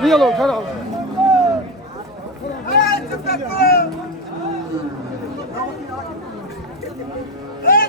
নিয়ে লোক ছাড়াও Hey,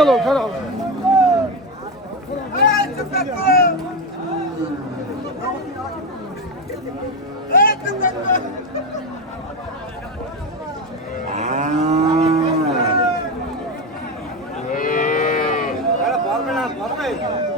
গেল খারাপ Hey!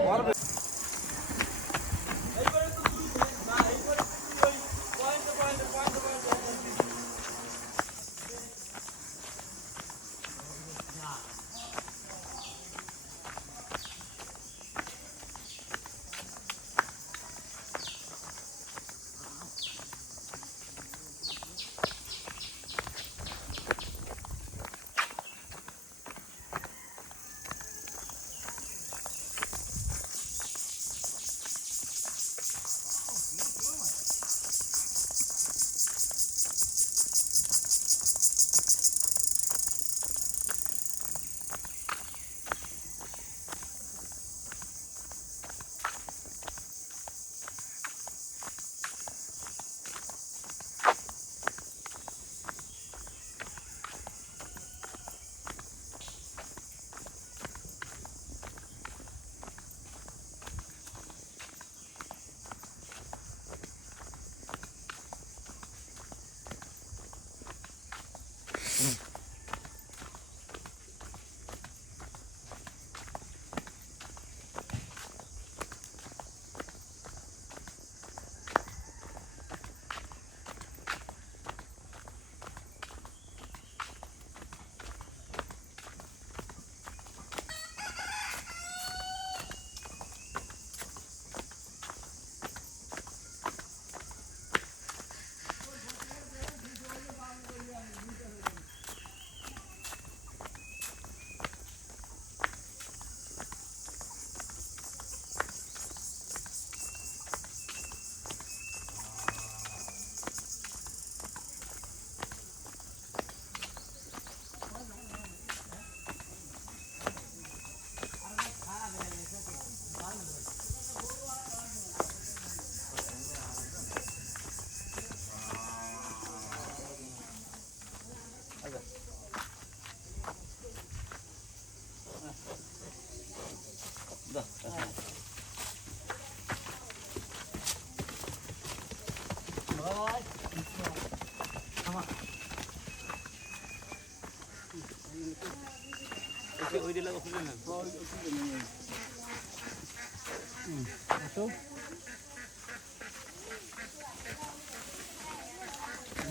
Masuk.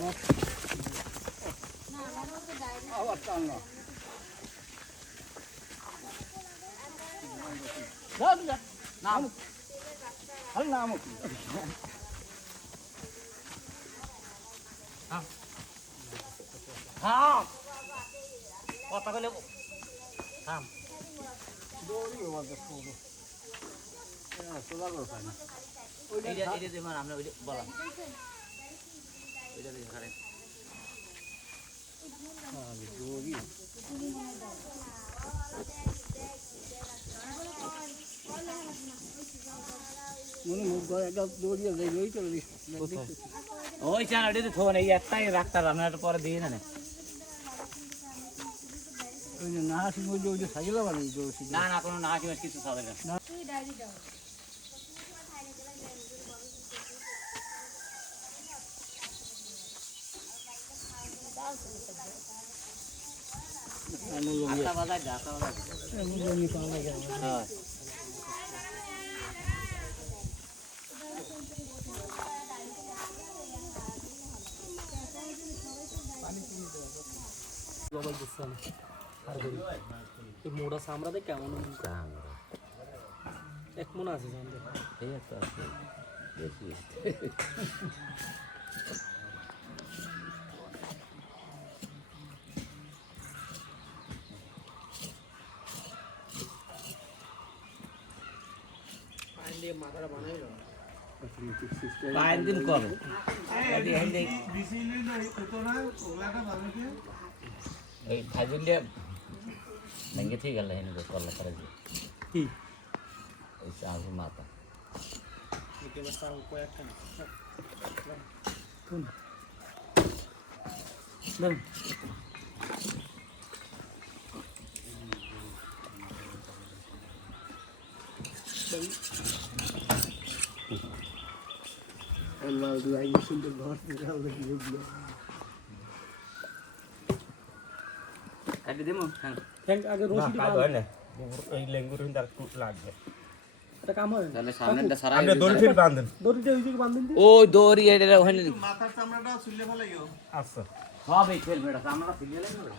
Bak. Avattan la. Lan lan. Namık. Hal namık. মনে মুখ দৌড়িয়ে ওই চলে ওই চান ওইটা থোন এই একটাই রাখতাম আমরা পরে দিয়ে না ওই যে না আসি ওই যে ওই যে বানাই দৌড়ছি না না কোনো না হাসি মাস কিছু খাবে না। আটটা বাজায় যা আটটা বাজায় জমি পাওয়া লাগে হ্যাঁ বাবা বুঝছে না আর বলি এই মোড়া সামরাতে কেমন এক মন আছে জানতে এই একটা আছে। বেশি পাঁচ দিন করো এই ফাইজুল দিয়ে ভেঙে ঠিক গেল এনে করলে করে দিয়ে কি এই চাষ মাথা দেন আল্লাহ দুই সুন্দর ঘর থেকে আমরা কি বুঝলো কাটি দেবো হ্যাঁ থ্যাংক আগে রশিদ এই লেঙ্গুর কিন্তু একটু লাগবে একটা কাম হয় তাহলে সামনেটা সারা আপনি দড়ি ফির বাঁধেন দড়িটা ওই দিকে বাঁধেন ওই দৌড়ি এটা ওখানে আচ্ছা সব এই ফেলবে এটা আমরা ফিরিয়ে লাগবে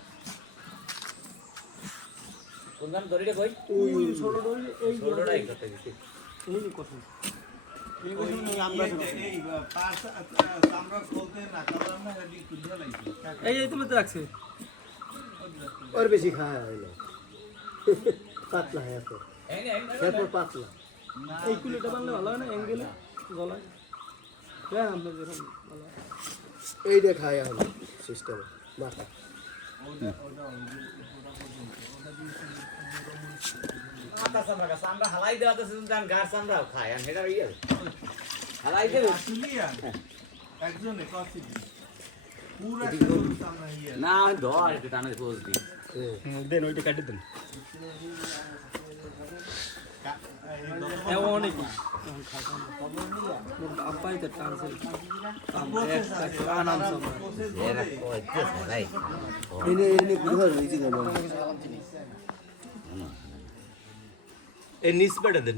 কোন দড়িটা কই ওই ছোট দড়ি এই গেছি এই কথা এই এই তুমি তো রাখছে और বেশি খাওয়া হইল পাতলা হ্যাঁ তো এরপর পাতলা। এই কুলিটা বানলে ভালো হয় না? অ্যাঙ্গেলে? গলায়? হ্যাঁ আমরা যেরকম ভালো হয়। এইটা খায় এখন সিস্টেম মাথা। হালাই দেওয়া তো গাছ আমরা খাই সেটা ইয়ে হালাই দেবে। না ধর একটু টানে পোজ দি দেন ওইটা কাটি দেন। তো টানছে আনাম সব এরা কইতে ভাই এনে এনে ঘর হইছে কেন এই নিচ পেড়ে দেন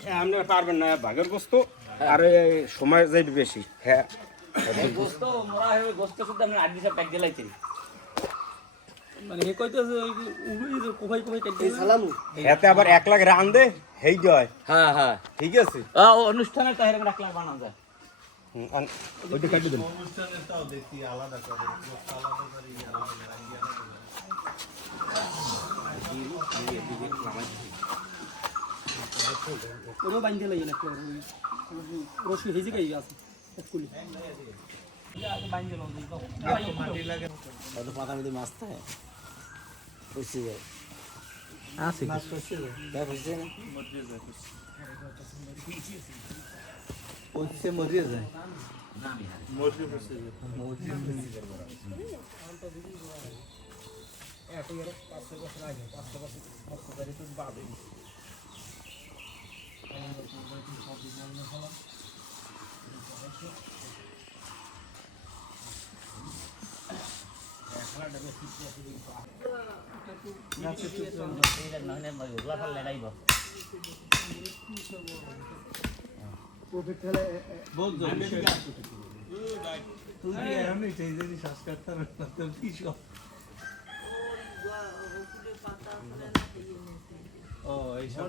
আপনি পারবেন না ভাগের বস্তু আর সময় যাইবে বেশি হ্যাঁ। গোস্ত মোরা হয়ে গোস্ত আট দিশা প্যাক মানে হে কইতেছে কোভাই কোভাই কেটে এই এতে আবার এক লাখ রান দে হেই জয়। হ্যাঁ হ্যাঁ। ঠিক আছে? অনুষ্ঠানে তো এরকম রাখলে যায়। ওইটা কাটি দেন। ওরও বাইন্ধে লাগে না রশি হেজে গাই আছে কত পাতা যদি মাছ থাকে পড়ছে যায় আছে মাছ পড়ছে রে। দেখ পড়ছে না? পড়ছে মরিয়ে যায়। না বিহার প্রফিট হলে তুই কি এমনি সেই যদি সংস্কার তার তোর কি সব ও এই সব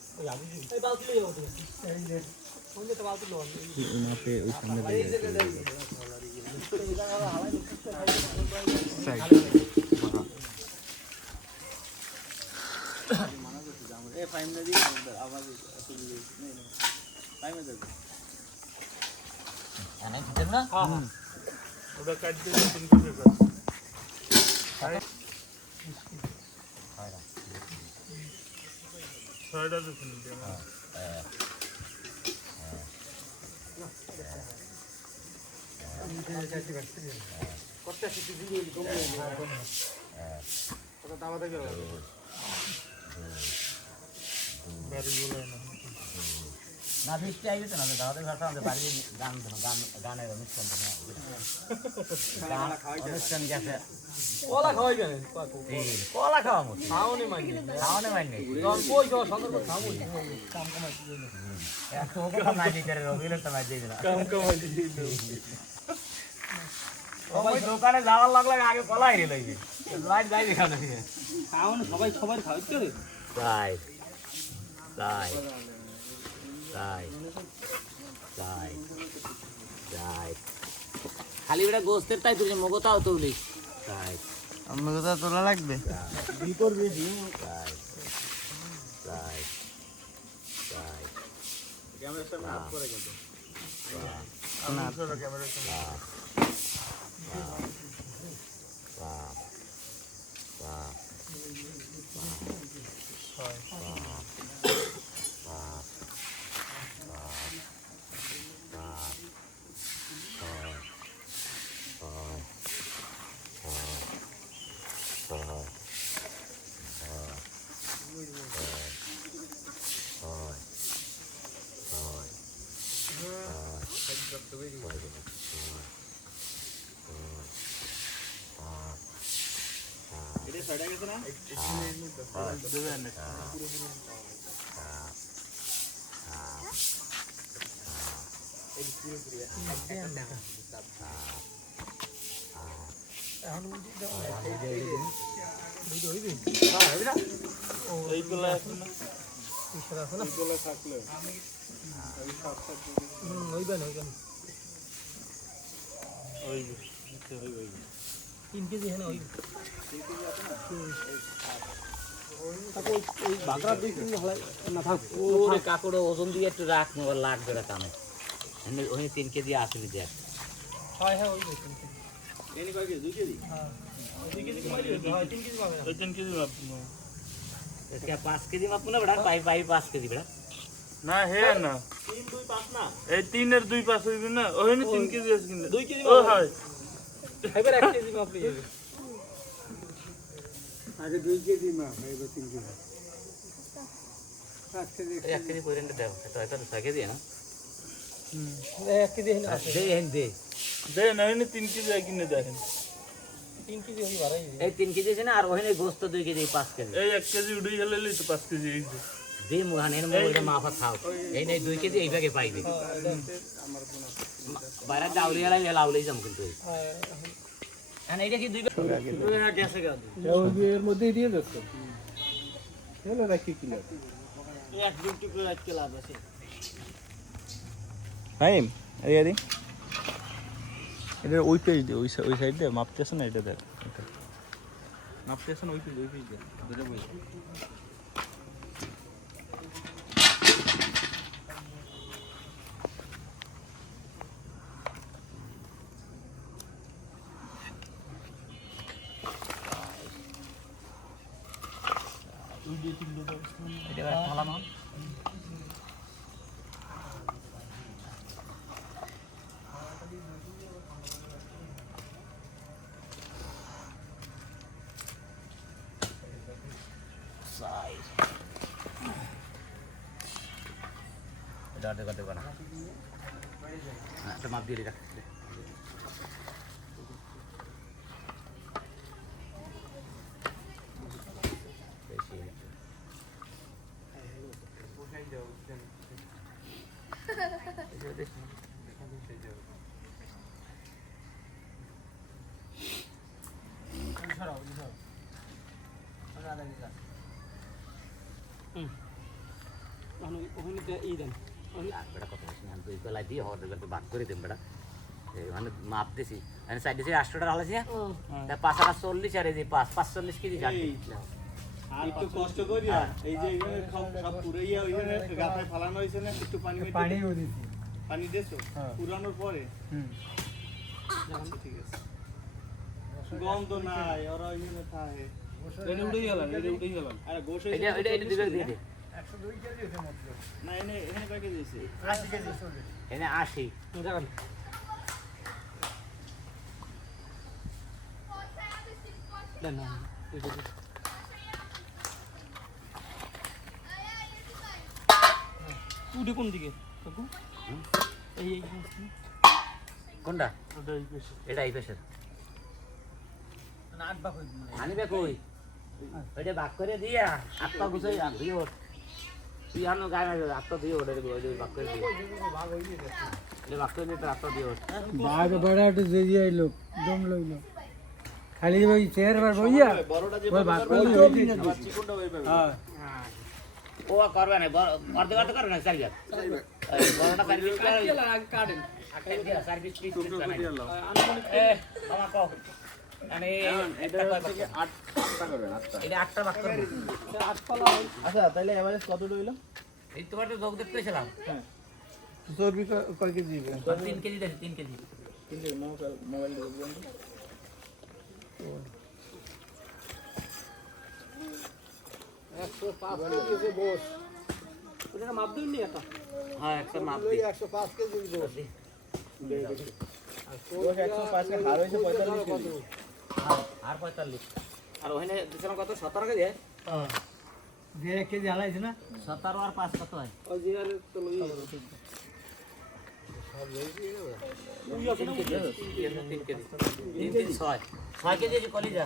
দেন ওই আগুন এই বালতি লয়ে যাব তুমি ওই তো বালতি লো মাপে ওই সামনে অনেক দিতেন না না বৃষ্টি আই যেত না দাদাদের ভাষা আমাদের বাড়ি গান গান গানের অনুষ্ঠান তো না। গান অনুষ্ঠান গেছে। ওলা খাওয়াই এই, কলা খাওয়া মতো খাওনি মানি খাওয়ানো মাইনে কই যাও সন্ধ্যা খাব কাম কামাই কথা রবিলের তো দোকানে যাওয়ার লাগ লাগে আগে কলাই রে লাগবে লাইট যাই দেখানো খাওনি সবাই সবাই খাওয়াই তো তাই তাই। তাই তাই তাই খালি বেটা গোস্তের তাই তুই মগতাও তুলিস তাই আমাকে তো তোলা লাগবে কি করবি হ্যাঁ তিন হালাই না থাক ওরে কাকুর ওজন দিয়ে একটু রাখ মোবাইল লাগবে রে কামে এমনি ওই তিন কেজি দেখ হয় হ্যাঁ ওই তিন কেজি। দুই কেজি? হ্যাঁ। দুই কেজি কমাই দিবে? হয় তিন কেজি ওই তিন কেজি মাপ এটা পাঁচ কেজি মাপু না বেটা পাই পাই পাঁচ কেজি বেটা না হে না। তিন দুই পাঁচ না? এই তিনের দুই পাঁচ হইবে না? ওই না তিন কেজি আছে কিন্তু। দুই কেজি ও হয়। এবার এক কেজি মাপলি যাবে। আগে দুই কেজি মাপ এবার তিন কেজি। পাঁচ কেজি এক কেজি পর্যন্ত দেও এটা এটা ছয় কেজি না। এক কেজি হ্যাঁ দে হেন দে দে না ওই তিন কেজি কিনে দেখেন এই তিন কেজি আছে না আর ওখানে গোস্ত দুই কেজি পাঁচ কেজি। এই এক কেজি উড়ে গেলে তো পাঁচ কেজি এই যে দে মুহান এর মধ্যে মাফা খাও। এই নেই দুই কেজি এই ভাগে পাইবে বাইরে দাউলি এলাই লাউলেই যাম কিন্তু। হ্যাঁ হ্যাঁ এটা কি দুই এর মধ্যেই দিয়ে যাচ্ছে। এলো রাখি কিলো নাইম এই আদি। এটা ওই পেজ দিয়ে ওই ওই সাইড দিয়ে মাপতেছে না এটা দেখ। মাপতেছে না ওই পেজ ওই পেজ দিয়ে। দুটো বই এটা এবার ফালানো এটা অর্ধেক অর্ধেক বানা হ্যাঁ একটা মাপ দিয়ে রাখ বেশি ওখানে এই দেন বেটা কত বেশি না দুই বেলা দিয়ে হওয়ার বেলা বাদ করে দিন বেটা এই মানে মাপ দিছি সাইড দিছি আটশো টাকা হালাছি পাঁচ হাজার চল্লিশ আর এই যে পাঁচ পাঁচ চল্লিশ কেজি একটু কষ্ট করিয়া এই যে এখানে সব সব পুরাইয়া ওইখানে গাথায় ফালানো হয়েছে না একটু পানি পানি পানি দিয়েছ পুরানোর পরে আচ্ছা ঠিক আছে। গন্ধ নাই ওরা ওইখানে থাকে। এটা উঠেই গেলাম এটা উঠেই গেলাম। আরে গোশ এটা এটা এটা দিবে দিয়ে দে। না এনে এখানে কয় কেজি আছে? এনে আশি। দেখেন দেন না এটা। উঠে কোন দিকে কাকু? এই এই কোনটা? ওটা এই পেশে। এটা এই পেশের। আনিবে কই? ওইটা বাক করে দিয়া আত্মা গুছাই দিয়ে ওঠ। তুই আনো গায়ে না আত্মা দিয়ে ওঠ ওইটা বাক করে দিয়ে। এটা বাক করে দিয়ে তোর আত্মা দিয়ে ওঠ। বাঘ বেড়াটা যে যে আইলো দম লইলো। খালি ওই চেয়ার বার বইয়া ওই ওই আবার চিকনটা ওই পাবে ও করবে না বড়- অর্ধেক অর্ধেক করবে না হাজার বড়টা করে কাটেন এ, আমার কও। মানে একটা কয় আটটা করবেন আটটা। এটা আটটা বাক্য। করব। আচ্ছা তাহলে এভারেজ কত রইল এই তো যোগ দেখতে ছিলাম চর্বি কয় কেজি? তিন কেজি দেখি তিন কেজি। মোবাইল ওটা মাপ দিন নি এটা হ্যাঁ একটা মাপ দিই। একশো পাঁচ কেজি গোস একশো পাঁচ হার হয়েছে পঁয়তাল্লিশ কেজি। হ্যাঁ, আর পঁয়তাল্লিশ। আর ওখানে দিয়েছিলাম কত? সতেরো কেজি হয়? দেড় কেজি হালাইছে না সতেরো আর পাঁচ কত হয়? ওই আর তো কেজি ছয়। ছয় কেজি কলিজা।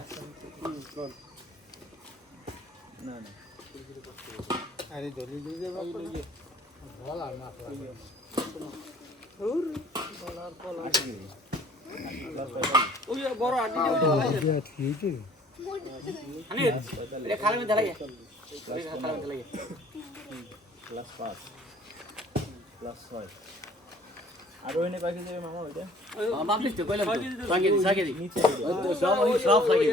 আরে দলি দিয়ে দেন। আনি এটা খালে মধ্যে লাগে খালে মধ্যে লাগে প্লাস পাঁচ প্লাস ছয় আর কয় কেজি হবে মামা ওইটা তো কইলাম তো কেজি ছয় কেজি ওই তো সব ওই সব ছয় কেজি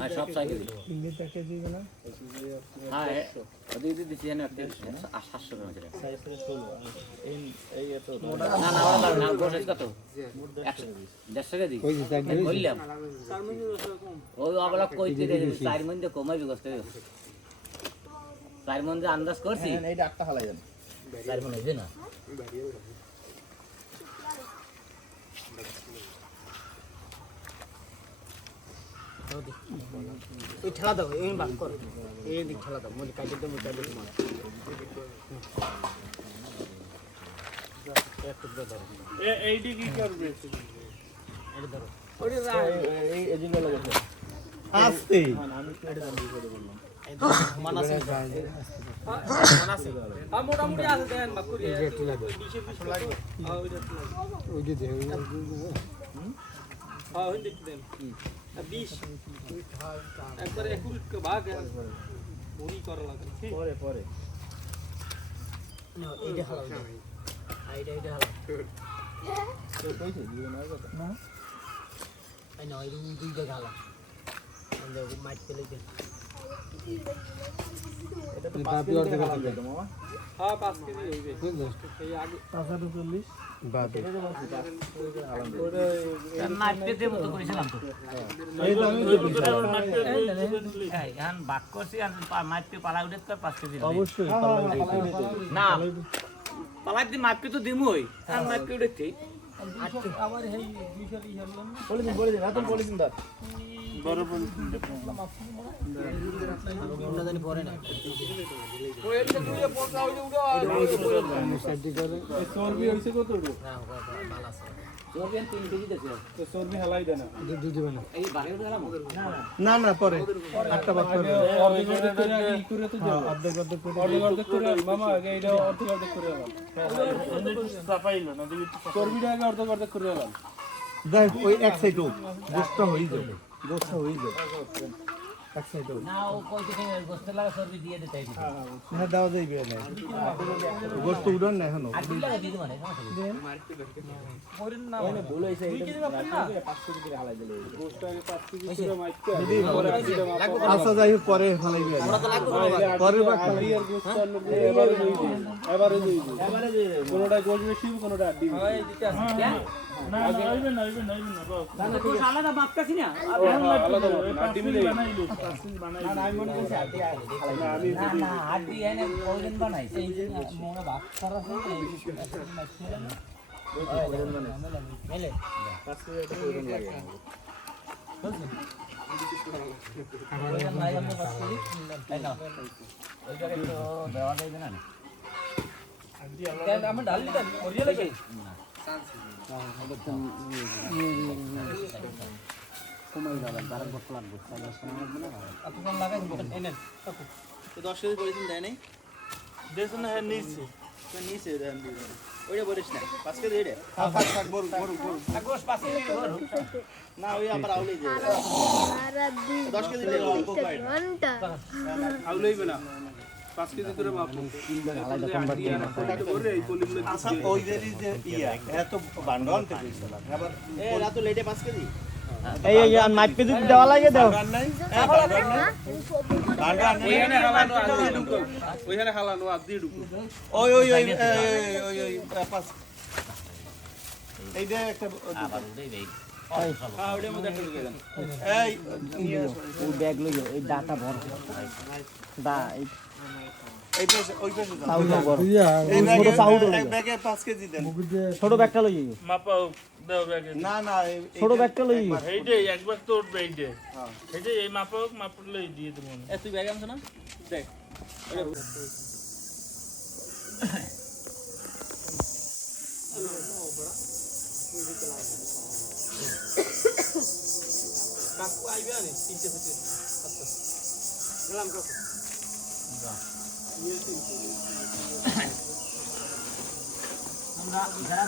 হ্যাঁ সব ছয় কেজি কেজি না হ্যাঁ একটা গ্রাম ছিল সাইজটা ষোলো। এই এই এত না না ওরা না কত? একশো দেড়শো কেজি বললাম চার মিনিট রসে কম ওই আবার কইতে দেয় চার মধ্যে কমাইবি কষ্ট চার মধ্যে আন্দাজ করছি। হালাই যান চার মন হয়েছে না? এই ঠেলা দাও এই বাক কর। এই দিক ঠেলা দাও মধ্যে কাটে দেবো কাটে দেবো এইটি কি করবে? ওটা রাখ এই এজিঙ্গা লাগাতে আস্তে। আমি তো এটা জানি করে। বললাম আর মোটামুটি আছে দেন বাক হ্যাঁ হইন দেখতে দেন বিশ একবারে একুল ভাগ বড়ি করা লাগে পরে পরে। এইটা হালা এইটা এইটা হালা কেউ কইছে দিবে না কথা এই না এরকম দুইটা গালা মাইট পেলে দেন মামা। হ্যাঁ তো অবশ্যই না দিমই। আর পে উঠেছি। আবার এই দুইশো ই হলাম বলে দিন বলে দিন এখন বলে দিন দাদা। পরে না না পরে। আটটা বাদ করে অর্ধেক অর্ধেক করে মামা আগে এটা অর্ধেক অর্ধেক চর্বিটা আগে অর্ধেক অর্ধেক করে যাই ওই এক সাইড হোক হয়ে যাবে গোসটা হয়ে যাবে এক সাইড না চাইছি না দেওয়া যাইবে না গোস্ত উড়ান না এখনও। না আচ্ছা যাই হোক পরে ফেলাইবে পরের বার আড্ডি আর গোস্ত আর মধ্যে এবারে দুই দিন এবারে দুই দিন কোনোটা গোশ বেশি কোনোটা আড্ডি আলাদা বাপকাছি না আলাদা আড্ডি মিলে না না আড্ডি এনে কয়দিন বানাইছে এই যে মোনা বাপ সারা আছে মেলে পাঁচ কেজি একটা প্রয়োজন লাগে আমি ডাল দিতাম করিয়ে লাগে দশ কেজি পলিথিন দেয় নাই? দেশন হ্যাঁ নিছি তো নিচে দেন ওইটা বলিস না পাঁচ কেজি থাক থাক থাক পাশে না ওই আবার আউলেই যায় দশ কেজি আউলেইবে না। পাঁচ কেজি করে মাপবো আচ্ছা যে ইয়া এত আনতে আবার এরা তো লেটে পাঁচ কেজি। এই এই মাইক পেতে দেওয়া লাগে দাও। ওইখানে হালানো আর দিয়ে ঢুকো ওই ওই ওই ওই ওই ওই পাঁচ এই যে একটা আবার উঠেই দেই ওটার মধ্যে একটা এই ব্যাগ। এই এই এই। সাউন্ড এই ছোট ব্যাগে এক ব্যাগে ব্যাগটা ব্যাগে না না এই- লইও এইটে একবার তো উঠবে এই মাপাও মাপলে দিয়ে দেবো এ তুই ব্যাগ আনছ না? দেখ। কাকু আইবে আনি তিনটে থেকে। আচ্ছা। গেলাম কাকু। আমরা যারা